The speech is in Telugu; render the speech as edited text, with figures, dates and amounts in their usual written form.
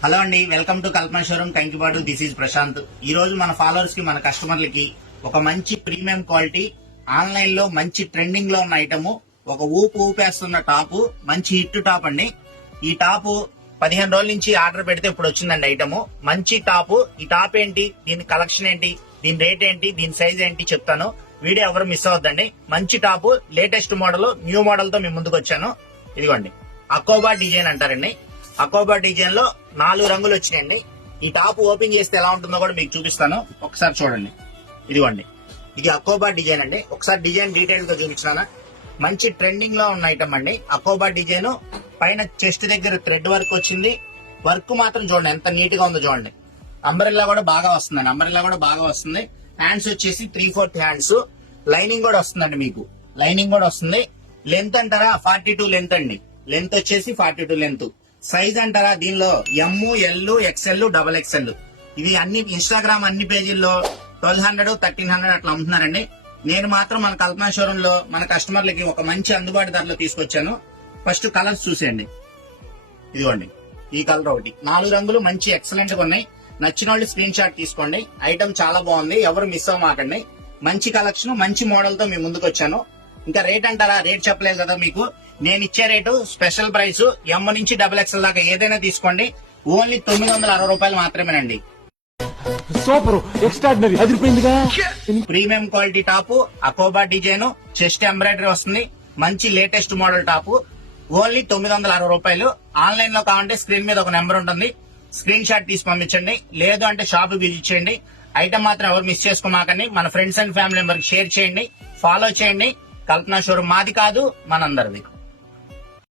హలో అండి, welcome to Kalpana showroom Kankipadu. This is Prashanth. ఈ రోజు మన ఫాలోవర్స్ కి, మన కస్టమర్లకి ఒక మంచి ప్రీమియం క్వాలిటీ ఆన్లైన్ లో మంచి ట్రెండింగ్ లో ఉన్న ఐటమ్, ఒక ఊపేస్తున్న టాప్, మంచి హిట్ టాప్ అండి. ఈ టాప్ 15 రోజుల నుంచి ఆర్డర్ పెడితే ఇప్పుడు వచ్చిందండి ఐటమ్. మంచి టాప్. ఈ టాప్ ఏంటి, దీని కలెక్షన్ ఏంటి, దీని రేట్ ఏంటి, దీని సైజ్ ఏంటి చెప్తాను. వీడియో ఎవరు మిస్ అవ్వద్దండి. మంచి top, latest model, new model తో మేము ముందుకు వచ్చాను. ఇదిగోండి, అకోబా డిజైన్ అంటారండి. అకోబా డిజైన్ లో 4 రంగులు వచ్చినాయండి. ఈ టాప్ ఓపెన్ చేస్తే ఎలా ఉంటుందో కూడా మీకు చూపిస్తాను, ఒకసారి చూడండి. ఇదిగోండి, ఇది అకోబా డిజైన్ అండి. ఒకసారి డిజైన్ డీటెయిల్ గా చూపించానా. మంచి ట్రెండింగ్ లో ఉన్న ఐటమ్ అండి. అకోబా డిజైన్ పైన చెస్ట్ దగ్గర థ్రెడ్ వర్క్ వచ్చింది. వర్క్ మాత్రం చూడండి ఎంత నీట్ గా ఉందో చూడండి. అంబ్రెల్లా కూడా బాగా వస్తుందండి. అంబ్రెల్లా కూడా బాగా వస్తుంది. హ్యాండ్స్ వచ్చేసి 3/4 హ్యాండ్స్. లైనింగ్ కూడా వస్తుందండి. మీకు లైనింగ్ కూడా వస్తుంది. లెంత్ అంటారా 42 లెంత్ అండి. లెంత్ వచ్చేసి 42 లెంత్. సైజ్ అంటారా దీనిలో ఎమ్, ఎల్, ఎక్స్ఎల్, XXL. ఇవి అన్ని ఇన్స్టాగ్రామ్ అన్ని పేజీల్లో 1200, 1300 అట్లా అమ్ముతున్నారండి. నేను మాత్రం మన కల్పన షోరూమ్ లో మన కస్టమర్లకి ఒక మంచి అందుబాటు ధరలో తీసుకొచ్చాను. ఫస్ట్ కలర్స్ చూసేయండి. ఇదిగోండి, ఈ కలర్ ఒకటి. 4 రంగులు మంచి ఎక్సలెంట్ గా ఉన్నాయి. నచ్చిన వాళ్ళు స్క్రీన్ షాట్ తీసుకోండి. ఐటమ్ చాలా బాగుంది, ఎవరు మిస్ అవ్వమాకండి. మంచి కలెక్షన్, మంచి మోడల్ తో మేము ముందుకు వచ్చాను. ఇంకా రేట్ అంటారా, రేట్ చెప్పలేదు కదా మీకు. నేను ఇచ్చే రేటు స్పెషల్ ప్రైస్, ఎమ్ నుంచి XXL దాకా ఏదైనా తీసుకోండి. ఓన్లీ 960 రూపాయలు మాత్రమేనండి. సూపర్, ఎక్స్ట్రాడినరీ, అదిరిపోయిందిగా. ప్రీమియం క్వాలిటీ టాప్, అకోబా డిజైన్, చెస్ట్ ఎంబ్రాయిడరీ వస్తుంది. మంచి లేటెస్ట్ మోడల్ టాప్, ఓన్లీ 960 రూపాయలు. ఆన్లైన్ లో కావాలంటే స్క్రీన్ మీద ఒక నెంబర్ ఉంటుంది, స్క్రీన్ షాట్ తీసి పంపించండి. లేదు అంటే షాప్ విజిట్ చేయండి. ఐటమ్ మాత్రం ఎవరు మిస్ చేసుకోమాకండి. మన friends and family member share చేయండి, ఫాలో చేయండి. కల్పన షోరూమ్ మాది కాదు, మనందరిది.